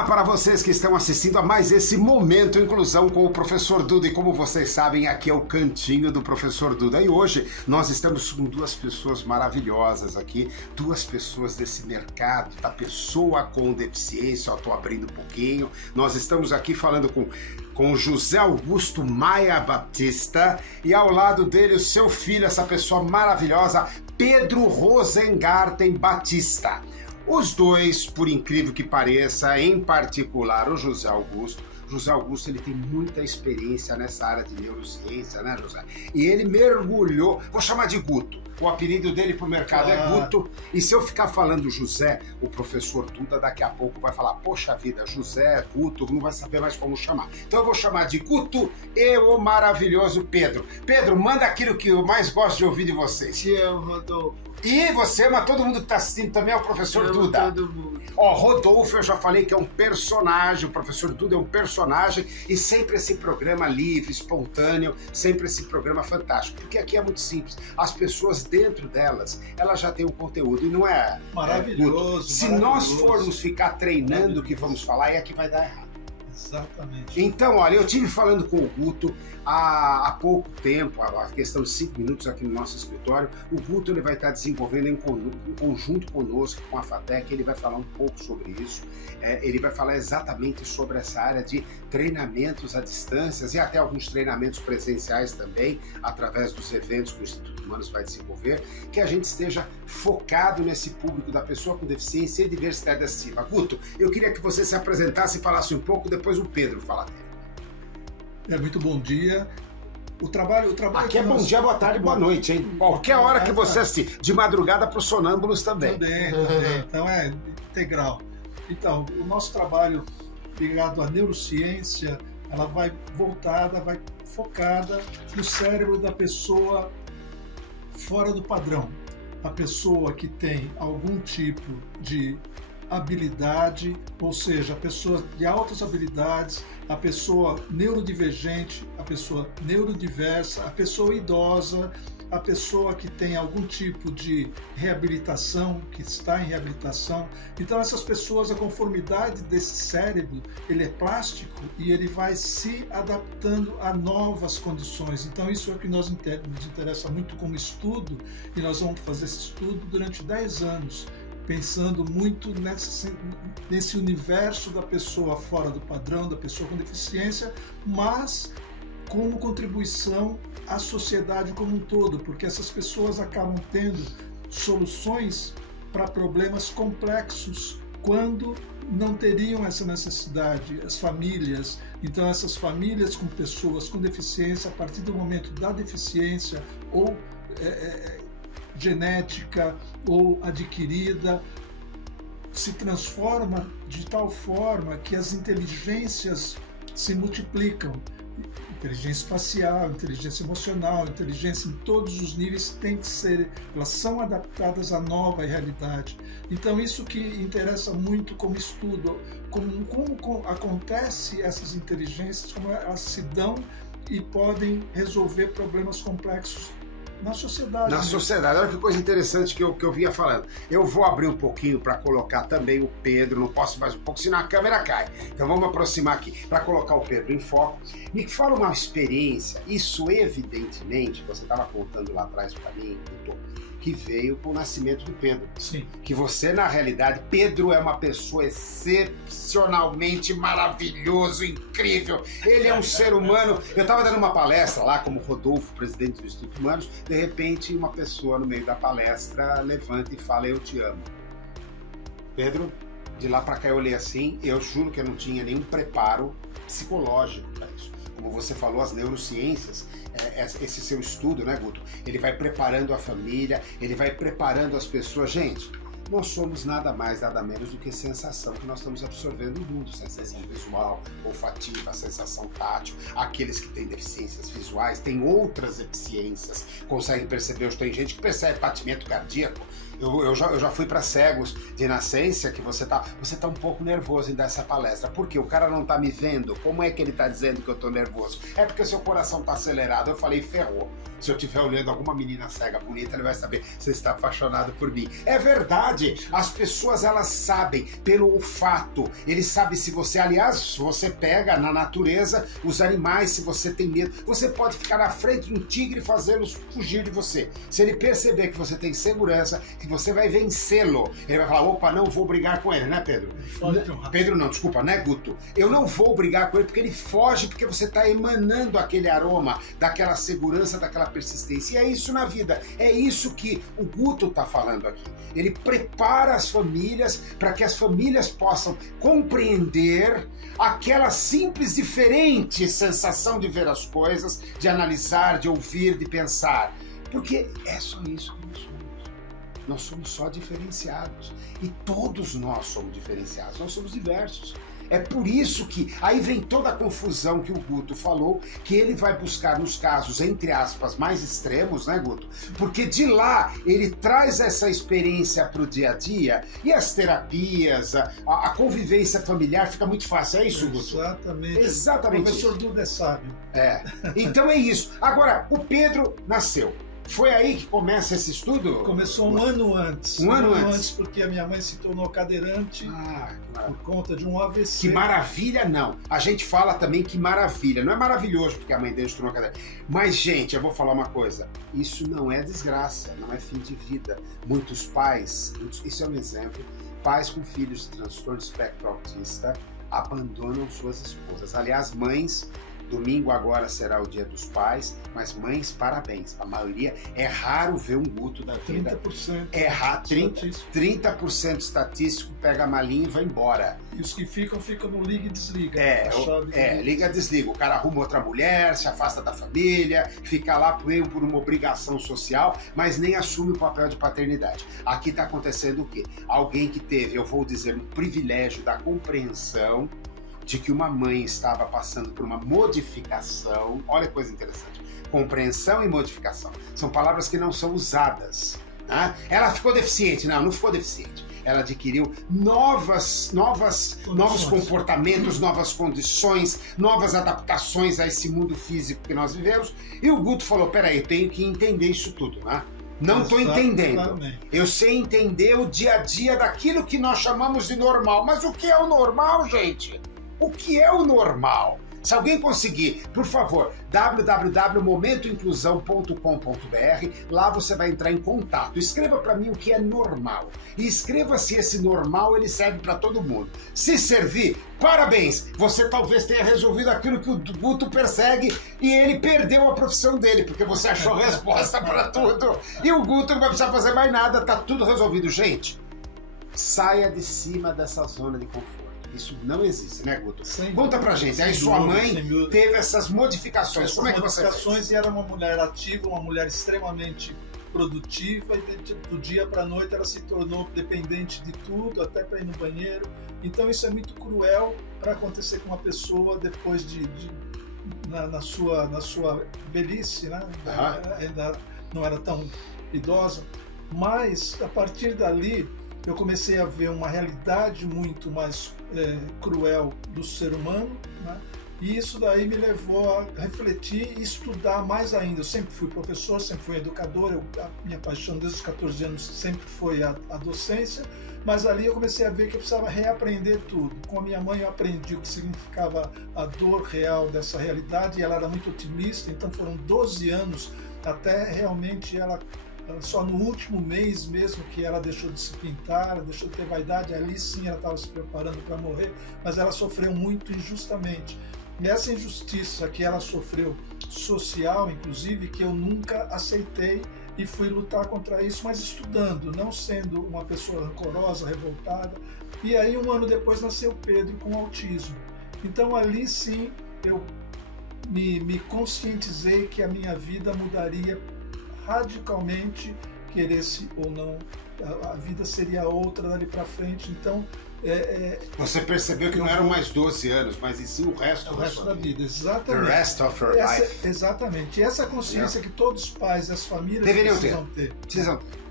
Olá para vocês que estão assistindo a mais esse Momento Inclusão com o Professor Duda. E como vocês sabem, aqui é o cantinho do Professor Duda. E hoje nós estamos com duas pessoas maravilhosas aqui, duas pessoas desse mercado da pessoa com deficiência. Estou abrindo um pouquinho. Nós estamos aqui falando com José Augusto Maia Baptista e ao lado dele o seu filho, essa pessoa maravilhosa, Pedro Rosengarten Batista. Os dois, por incrível que pareça, em particular o José Augusto, ele tem muita experiência nessa área de neurociência, né, José? E ele mergulhou, vou chamar de Guto, o apelido dele pro mercado é Guto, e se eu ficar falando José, o professor Duda daqui a pouco vai falar, poxa vida, José, Guto, não vai saber mais como chamar. Então eu vou chamar de Guto e o maravilhoso Pedro. Pedro, manda aquilo que eu mais gosto de ouvir de vocês. Te amo, Rodolfo. E você, mas todo mundo que está assistindo também é o professor Duda. Todo mundo. Ó, Rodolfo, eu já falei que é um personagem, o professor Duda é um personagem, e sempre esse programa livre, espontâneo, sempre esse programa fantástico, porque aqui é muito simples, as pessoas dentro delas, elas já têm um conteúdo, e não é... Maravilhoso. Se nós formos ficar treinando o que vamos falar, é que vai dar errado. Exatamente. Então, olha, eu estive falando com o Guto há pouco tempo, a questão de 5 minutos aqui no nosso escritório. O Guto ele vai estar desenvolvendo em conjunto conosco, com a FATEC, ele vai falar um pouco sobre isso. Ele vai falar exatamente sobre essa área de treinamentos à distância e até alguns treinamentos presenciais também, através dos eventos que o Instituto Humanos vai desenvolver, que a gente esteja focado nesse público da pessoa com deficiência e diversidade assistiva. Guto, eu queria que você se apresentasse e falasse um pouco, depois o Pedro fala dele. Muito bom dia. O trabalho aqui é bom dia, boa tarde, boa noite, hein? Qualquer hora que você assistir. De madrugada para os sonâmbulos também. Também. Então é integral. Então, o nosso trabalho ligado à neurociência, ela vai focada no cérebro da pessoa fora do padrão. A pessoa que tem algum tipo de habilidade, ou seja, a pessoa de altas habilidades, a pessoa neurodivergente, a pessoa neurodiversa, a pessoa idosa, a pessoa que tem algum tipo de reabilitação, que está em reabilitação. Então essas pessoas, a conformidade desse cérebro, ele é plástico e ele vai se adaptando a novas condições. Então isso é o que nos interessa muito como estudo, e nós vamos fazer esse estudo durante 10 anos, pensando muito nesse universo da pessoa fora do padrão, da pessoa com deficiência, mas como contribuição à sociedade como um todo, porque essas pessoas acabam tendo soluções para problemas complexos quando não teriam essa necessidade, as famílias. Então essas famílias com pessoas com deficiência, a partir do momento da deficiência ou genética ou adquirida, se transforma de tal forma que as inteligências se multiplicam. Inteligência espacial, inteligência emocional, inteligência em todos os níveis elas são adaptadas à nova realidade. Então isso que interessa muito como estudo, como acontece essas inteligências, como elas se dão e podem resolver problemas complexos na sociedade. Na sociedade. Olha que coisa interessante que eu vinha falando. Eu vou abrir um pouquinho para colocar também o Pedro, não posso mais um pouco, senão a câmera cai. Então vamos aproximar aqui para colocar o Pedro em foco. Me fala uma experiência, isso evidentemente, você estava contando lá atrás para mim, que veio com o nascimento do Pedro. Sim. Que você, na realidade, Pedro é uma pessoa excepcionalmente maravilhoso, incrível. Ele é um ser humano. Eu estava dando uma palestra lá, como Rodolfo, presidente do Instituto Humanos, de repente uma pessoa no meio da palestra levanta e fala, eu te amo. Pedro, de lá para cá eu olhei assim, eu juro que eu não tinha nenhum preparo psicológico para isso. Como você falou, as neurociências, esse seu estudo, né, Guto? Ele vai preparando a família, ele vai preparando as pessoas. Gente, nós somos nada mais, nada menos do que sensação que nós estamos absorvendo no mundo. Sensação visual, olfativa, sensação tátil. Aqueles que têm deficiências visuais, têm outras deficiências, conseguem perceber. Tem gente que percebe batimento cardíaco. Eu já fui para cegos de nascença que você tá um pouco nervoso em dar essa palestra. Por quê? O cara não tá me vendo. Como é que ele tá dizendo que eu tô nervoso? É porque seu coração tá acelerado. Eu falei, ferrou. Se eu estiver olhando alguma menina cega bonita, ele vai saber se você está apaixonado por mim. É verdade. As pessoas, elas sabem pelo olfato. Eles sabem se você, aliás, você pega na natureza os animais, se você tem medo. Você pode ficar na frente de um tigre e fazê-los fugir de você. Se ele perceber que você tem segurança, que você vai vencê-lo, ele vai falar, opa, não vou brigar com ele, né, Pedro? Pedro não, desculpa, né, Guto? Eu não vou brigar com ele porque ele foge, porque você está emanando aquele aroma, daquela segurança, daquela persistência. E é isso na vida. É isso que o Guto está falando aqui. Ele prepara as famílias para que as famílias possam compreender aquela simples, diferente sensação de ver as coisas, de analisar, de ouvir, de pensar. Porque é só isso que nós somos. Nós somos só diferenciados. E todos nós somos diferenciados. Nós somos diversos. É por isso que aí vem toda a confusão que o Guto falou, que ele vai buscar nos casos, entre aspas, mais extremos, né, Guto? Porque de lá ele traz essa experiência para o dia a dia e as terapias, a convivência familiar fica muito fácil. É isso, Guto? Exatamente. Exatamente. O professor Duda é sábio. É. Então é isso. Agora, o Pedro nasceu. Foi aí que começa esse estudo? Começou um ano antes. Um ano antes, porque a minha mãe se tornou cadeirante por conta de um AVC. Que maravilha, não. A gente fala também que maravilha. Não é maravilhoso porque a mãe dele se tornou cadeirante. Mas, gente, eu vou falar uma coisa. Isso não é desgraça, não é fim de vida. Muitos pais, isso é um exemplo, pais com filhos de transtorno de espectro autista abandonam suas esposas. Aliás, mães... Domingo agora será o Dia dos Pais, mas mães, parabéns. A maioria, é raro ver um Guto da vida. 30%. É raro, 30% estatístico, pega a malinha e vai embora. E os que ficam no liga e desliga. Liga e desliga. O cara arruma outra mulher, se afasta da família, fica lá por uma obrigação social, mas nem assume o papel de paternidade. Aqui está acontecendo o quê? Alguém que teve, eu vou dizer, um privilégio da compreensão de que uma mãe estava passando por uma modificação. Olha que coisa interessante. Compreensão e modificação. São palavras que não são usadas. Né? Ela ficou deficiente. Não ficou deficiente. Ela adquiriu novos comportamentos, novas condições, novas adaptações a esse mundo físico que nós vivemos. E o Guto falou, peraí, eu tenho que entender isso tudo, né? Não estou entendendo. Eu sei entender o dia a dia daquilo que nós chamamos de normal. Mas o que é o normal, gente? O que é o normal? Se alguém conseguir, por favor, www.momentoinclusão.com.br, lá você vai entrar em contato. Escreva para mim o que é normal. E escreva se esse normal ele serve para todo mundo. Se servir, parabéns! Você talvez tenha resolvido aquilo que o Guto persegue e ele perdeu a profissão dele, porque você achou resposta para tudo. E o Guto não vai precisar fazer mais nada, tá tudo resolvido. Gente, saia de cima dessa zona de conforto. Isso não existe, né, Guto? Conta pra gente. Aí sua mãe teve essas modificações. Como é que você fez? E era uma mulher ativa, uma mulher extremamente produtiva, e do dia para a noite ela se tornou dependente de tudo, até para ir no banheiro. Então isso é muito cruel para acontecer com uma pessoa depois na sua velhice, né? Ainda não era tão idosa. Mas a partir dali eu comecei a ver uma realidade muito mais cruel do ser humano, né? E isso daí me levou a refletir e estudar mais ainda. Eu sempre fui professor, sempre fui educador, a minha paixão desde os 14 anos sempre foi a docência, mas ali eu comecei a ver que eu precisava reaprender tudo. Com a minha mãe eu aprendi o que significava a dor real dessa realidade, e ela era muito otimista, então foram 12 anos até realmente ela... Só no último mês mesmo que ela deixou de se pintar, ela deixou de ter vaidade, ali sim ela estava se preparando para morrer, mas ela sofreu muito injustamente. E essa injustiça que ela sofreu, social inclusive, que eu nunca aceitei e fui lutar contra isso, mas estudando, não sendo uma pessoa rancorosa, revoltada. E aí um ano depois nasceu Pedro com autismo. Então ali sim eu me conscientizei que a minha vida mudaria radicalmente, queresse ou não, a vida seria outra dali para frente. Então você percebeu que não eram mais 12 anos, mas e sim o resto da vida. Exatamente. The rest of your life. Exatamente. E essa consciência que todos os pais e as famílias deveriam precisam ter.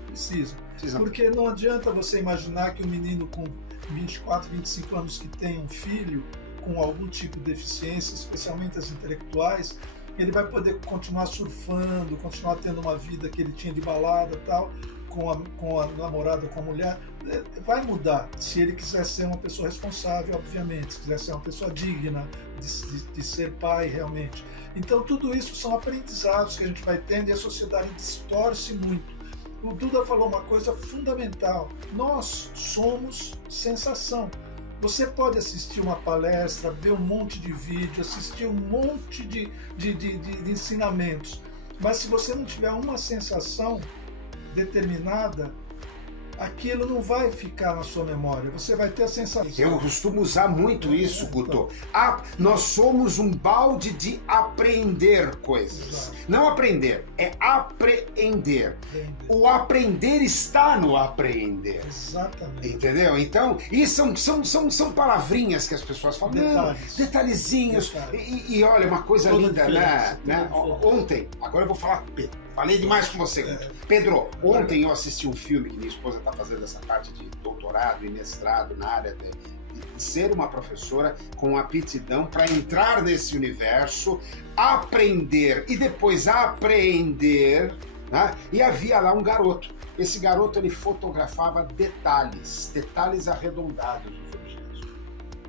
Precisam. Porque não adianta você imaginar que um menino com 24, 25 anos que tem um filho com algum tipo de deficiência, especialmente as intelectuais, ele vai poder continuar surfando, continuar tendo uma vida que ele tinha de balada e tal, com a namorada, com a mulher. Vai mudar se ele quiser ser uma pessoa responsável, obviamente, se quiser ser uma pessoa digna de ser pai realmente. Então tudo isso são aprendizados que a gente vai tendo e a sociedade distorce muito. O Duda falou uma coisa fundamental: nós somos sensação. Você pode assistir uma palestra, ver um monte de vídeo, assistir um monte de ensinamentos, mas se você não tiver uma sensação determinada, aquilo não vai ficar na sua memória. Você vai ter a sensação. Eu costumo usar muito isso, Guto. Nós somos um balde de aprender coisas. Exato. Não aprender, é apreender. O aprender está no apreender. Exatamente. Entendeu? Então, e são palavrinhas que as pessoas falam. Detalhes. Detalhezinhos. Detalhes. E olha, uma coisa Toda linda, né? diferença. Ontem, agora eu vou falar, Pedro. Falei demais com você. Pedro, ontem eu assisti um filme que minha esposa está fazendo essa parte de doutorado e mestrado na área de ser uma professora com aptidão para entrar nesse universo, aprender e depois apreender, né? E havia lá um garoto. Esse garoto, ele fotografava detalhes arredondados dos objetos.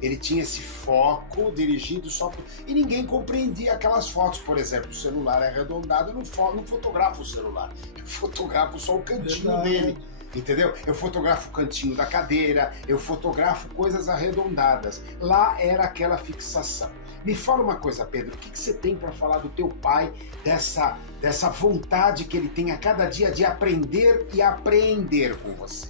Ele tinha esse foco dirigido só por... E ninguém compreendia aquelas fotos. Por exemplo, o celular é arredondado, eu não fotografo o celular. Eu fotografo só o cantinho dele. Entendeu? Eu fotografo o cantinho da cadeira, eu fotografo coisas arredondadas. Lá era aquela fixação. Me fala uma coisa, Pedro, o que você tem para falar do teu pai, dessa vontade que ele tem a cada dia de aprender e apreender com você?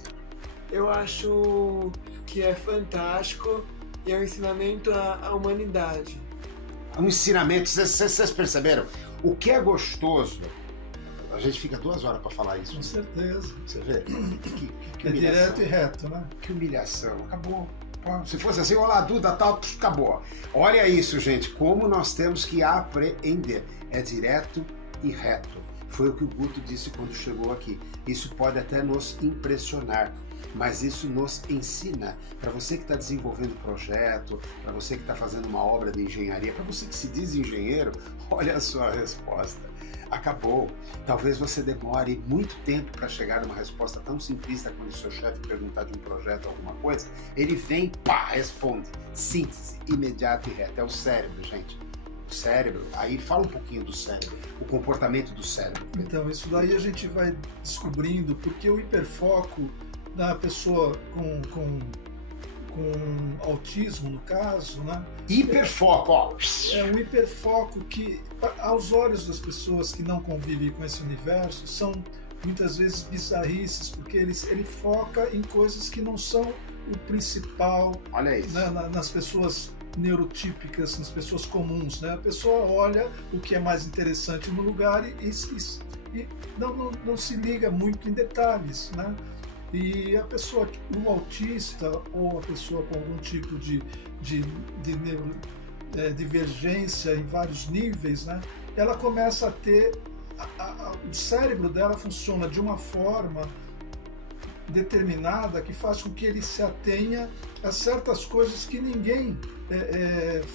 Eu acho que é fantástico e é um ensinamento à humanidade. Um ensinamento, vocês perceberam? O que é gostoso, a gente fica 2 horas para falar isso. Com certeza. Você vê? Que É direto e reto, né? Que humilhação. Acabou. Se fosse assim, olá, Duda, tal, acabou. Olha isso, gente, como nós temos que aprender. É direto e reto. Foi o que o Guto disse quando chegou aqui. Isso pode até nos impressionar, mas isso nos ensina. Para você que está desenvolvendo projeto, para você que está fazendo uma obra de engenharia, para você que se diz engenheiro, olha a sua resposta. Acabou. Talvez você demore muito tempo para chegar numa resposta tão simplista quando o seu chefe perguntar de um projeto, alguma coisa. Ele vem, pá, responde. Síntese, imediata e reta. É o cérebro, gente. O cérebro. Aí fala um pouquinho do cérebro, o comportamento do cérebro. Então, isso daí a gente vai descobrindo, porque o hiperfoco da pessoa com autismo, no caso, né? Hiperfoco, ó. É um hiperfoco que, aos olhos das pessoas que não convivem com esse universo, são muitas vezes bizarrices, porque ele foca em coisas que não são o principal. Olha isso. Né, nas pessoas neurotípicas, nas pessoas comuns, né? A pessoa olha o que é mais interessante no lugar e não se liga muito em detalhes, né? E a pessoa, o autista ou a pessoa com algum tipo de divergência em vários níveis, né? Ela começa a ter, o cérebro dela funciona de uma forma determinada que faz com que ele se atenha a certas coisas que ninguém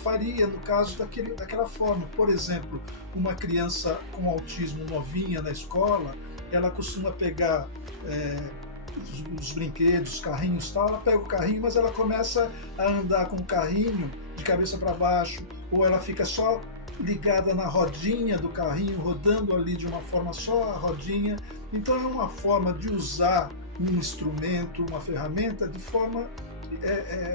faria no caso daquela forma. Por exemplo, uma criança com autismo novinha na escola, ela costuma pegar os brinquedos, os carrinhos, tal. Ela pega o carrinho, mas ela começa a andar com o carrinho de cabeça para baixo, ou ela fica só ligada na rodinha do carrinho, rodando ali de uma forma só a rodinha. Então é uma forma de usar um instrumento, uma ferramenta de forma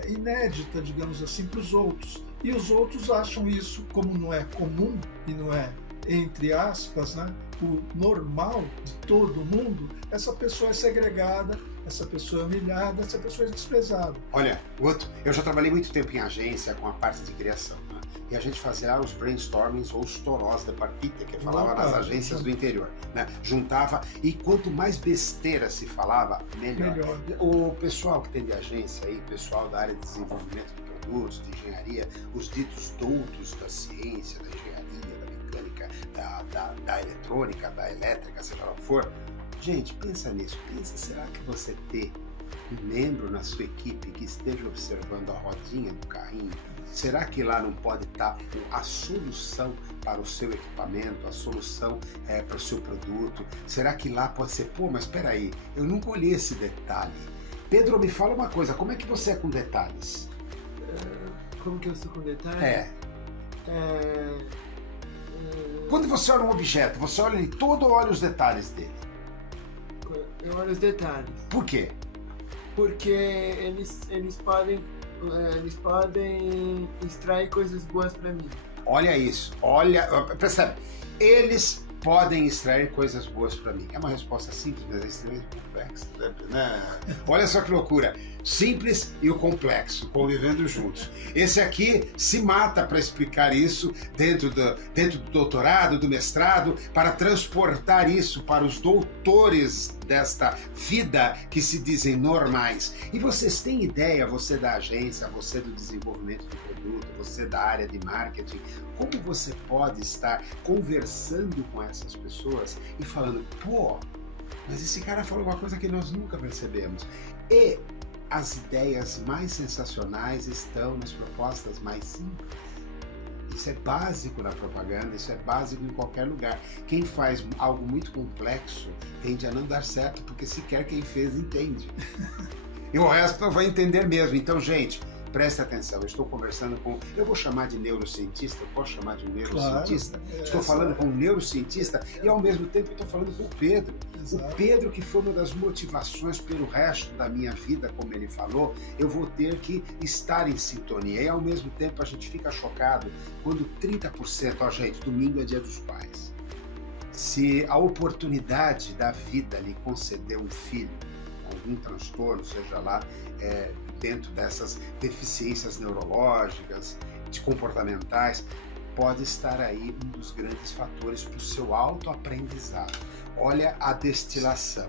inédita, digamos assim, para os outros. E os outros acham isso, como não é comum e não é, entre aspas, né, o normal de todo mundo, essa pessoa é segregada, essa pessoa é humilhada, essa pessoa é desprezada. Olha, Guto, eu já trabalhei muito tempo em agência com a parte de criação, né? E a gente fazia os brainstormings ou os torós de partida, que falava nas agências do interior, né? Juntava, e quanto mais besteira se falava, melhor. O pessoal que tem de agência aí, pessoal da área de desenvolvimento de produtos, de engenharia, os ditos doutos da ciência, da engenharia, da mecânica, da eletrônica, da elétrica, seja lá o que for, Gente, pensa nisso. Pensa, será que você ter um membro na sua equipe que esteja observando a rodinha do carrinho? Será que lá não pode estar a solução para o seu equipamento, a solução para o seu produto? Será que lá pode ser, pô, mas espera aí, eu nunca olhei esse detalhe. Pedro, me fala uma coisa, como é que você é com detalhes? Como que eu sou com detalhes? Quando você olha um objeto, você olha ele todo ou olha os detalhes dele? Eu olho os detalhes. Por quê? Porque eles podem extrair coisas boas para mim. Olha isso, olha, percebe? Eles podem extrair coisas boas para mim. É uma resposta simples, mas é extremamente complexa, né? Olha só que loucura. Simples e o complexo, convivendo juntos. Esse aqui se mata para explicar isso dentro do doutorado, do mestrado, para transportar isso para os doutores desta vida que se dizem normais. E vocês têm ideia, você da agência, você do desenvolvimento do produto, você da área de marketing, como você pode estar conversando com essas pessoas e falando, pô, mas esse cara falou uma coisa que nós nunca percebemos. E as ideias mais sensacionais estão nas propostas mais simples. Isso é básico na propaganda, isso é básico em qualquer lugar. Quem faz algo muito complexo tende a não dar certo, porque sequer quem fez entende. E o resto não vai entender mesmo. Então, gente, presta atenção, eu estou conversando com, eu vou chamar de neurocientista, eu posso chamar de um neurocientista? Claro, estou falando com um neurocientista e ao mesmo tempo eu estou falando com o Pedro. Exato. O Pedro, que foi uma das motivações pelo resto da minha vida, como ele falou, eu vou ter que estar em sintonia. E ao mesmo tempo a gente fica chocado quando 30%, ó gente, domingo é dia dos pais. Se a oportunidade da vida lhe conceder um filho, algum transtorno, seja lá dentro dessas deficiências neurológicas, de comportamentais, pode estar aí um dos grandes fatores para o seu autoaprendizado. Olha a destilação.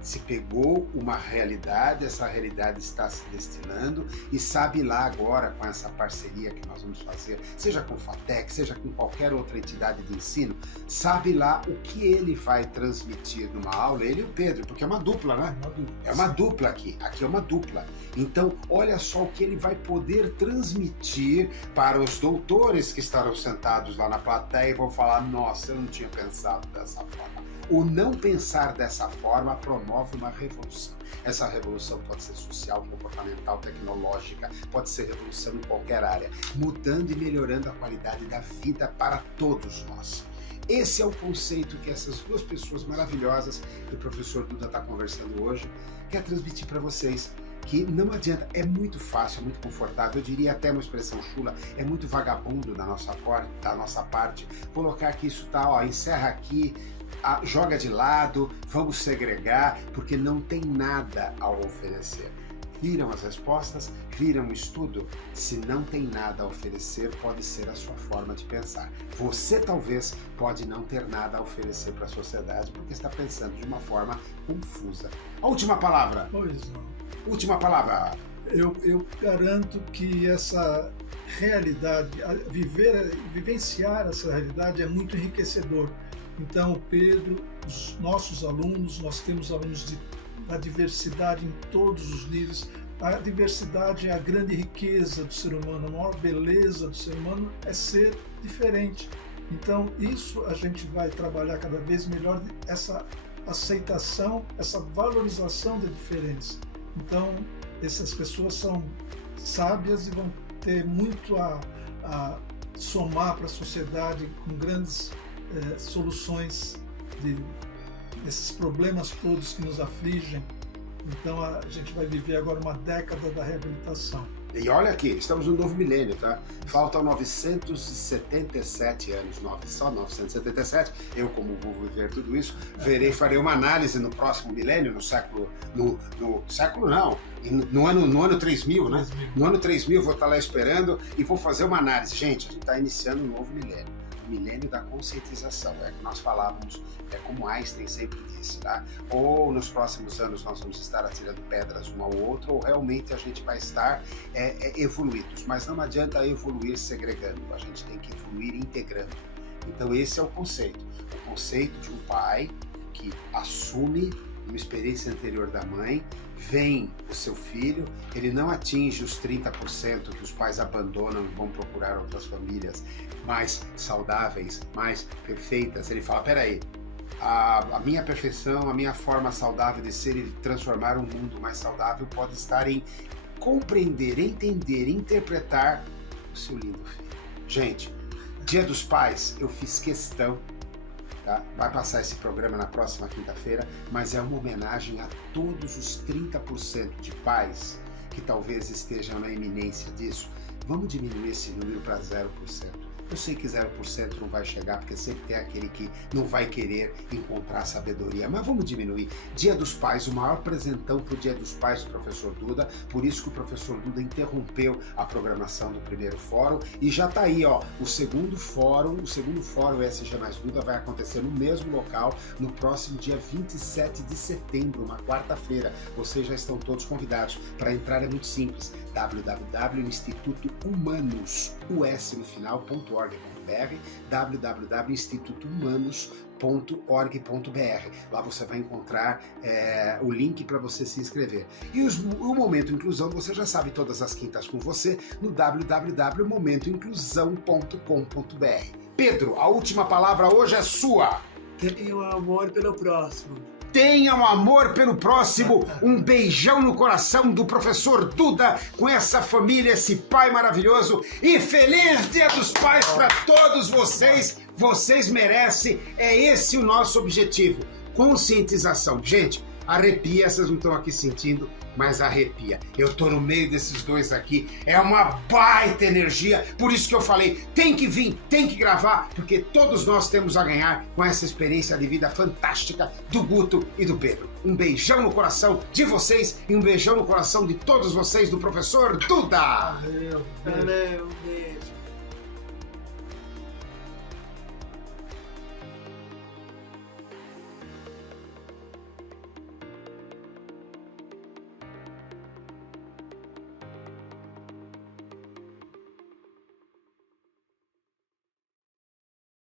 Se pegou uma realidade, essa realidade está se destilando e sabe lá agora com essa parceria que nós vamos fazer, seja com o FATEC, seja com qualquer outra entidade de ensino, sabe lá o que ele vai transmitir numa aula, ele e o Pedro, porque é uma dupla, né? É uma dupla aqui é uma dupla. Então, olha só o que ele vai poder transmitir para os doutores que estarão sentados lá na plateia e vão falar, nossa, eu não tinha pensado dessa forma. O não pensar dessa forma promove uma revolução. Essa revolução pode ser social, comportamental, tecnológica, pode ser revolução em qualquer área, mudando e melhorando a qualidade da vida para todos nós. Esse é o conceito que essas duas pessoas maravilhosas que o professor Duda está conversando hoje quer transmitir para vocês. Que não adianta, é muito fácil, é muito confortável, eu diria até uma expressão chula, é muito vagabundo da nossa parte, colocar que isso tá, ó, encerra aqui, joga de lado, vamos segregar, porque não tem nada a oferecer. Viram as respostas? Viram o estudo? Se não tem nada a oferecer, pode ser a sua forma de pensar. Você talvez pode não ter nada a oferecer para a sociedade, porque está pensando de uma forma confusa. A última palavra. Pois não. Última palavra. Eu garanto que essa realidade, vivenciar essa realidade é muito enriquecedor. Então, Pedro, os nossos alunos, nós temos alunos da diversidade em todos os níveis. A diversidade é a grande riqueza do ser humano, a maior beleza do ser humano é ser diferente. Então, isso a gente vai trabalhar cada vez melhor, essa aceitação, essa valorização da diferença. Então, essas pessoas são sábias e vão ter muito a somar para a sociedade com grandes soluções desses problemas todos que nos afligem. Então, a gente vai viver agora uma década da reabilitação. E olha aqui, estamos no novo milênio, tá? Faltam 977 anos, só 977. Eu, como vou viver tudo isso, farei uma análise no próximo milênio, no ano 3000, né? No ano 3000 vou estar lá esperando e vou fazer uma análise. Gente, a gente está iniciando um novo milênio. O milênio da conscientização, é que nós falávamos, como Einstein sempre disse, tá? Ou nos próximos anos nós vamos estar atirando pedras um ao outro, ou realmente a gente vai estar evoluídos, mas não adianta evoluir segregando, a gente tem que evoluir integrando. Então esse é o conceito de um pai que que assume uma experiência anterior da mãe, vem o seu filho, ele não atinge os 30% que os pais abandonam e vão procurar outras famílias mais saudáveis, mais perfeitas. Ele fala, peraí, a minha perfeição, a minha forma saudável de ser e transformar um mundo mais saudável pode estar em compreender, entender, interpretar o seu lindo filho. Gente, Dia dos Pais, eu fiz questão, tá? Vai passar esse programa na próxima quinta-feira, mas é uma homenagem a todos os 30% de pais que talvez estejam na iminência disso. Vamos diminuir esse número para 0%. Eu sei que 0% não vai chegar, porque sempre tem aquele que não vai querer encontrar sabedoria, mas vamos diminuir. Dia dos Pais, o maior presentão para o Dia dos Pais do professor Duda, por isso que o professor Duda interrompeu a programação do primeiro fórum, e já está aí, ó, o segundo fórum SG mais Duda vai acontecer no mesmo local, no próximo dia 27 de setembro, uma quarta-feira. Vocês já estão todos convidados. Para entrar é muito simples, www.institutohumanos.org.br, www.institutohumanos.org.br. Lá você vai encontrar o link para você se inscrever. E o Momento Inclusão, você já sabe, todas as quintas com você, no www.momentoinclusão.com.br. Pedro, a última palavra hoje é sua. Tenha um amor pelo próximo. Tenha um amor pelo próximo, um beijão no coração do professor Duda, com essa família, esse pai maravilhoso, e feliz Dia dos Pais para todos vocês, vocês merecem, é esse o nosso objetivo, conscientização. Gente, arrepia, vocês não estão aqui sentindo, mas arrepia. Eu tô no meio desses dois aqui, é uma baita energia, por isso que eu falei, tem que vir, tem que gravar, porque todos nós temos a ganhar com essa experiência de vida fantástica do Guto e do Pedro. Um beijão no coração de vocês e um beijão no coração de todos vocês do professor Duda. Valeu. Valeu, um beijo.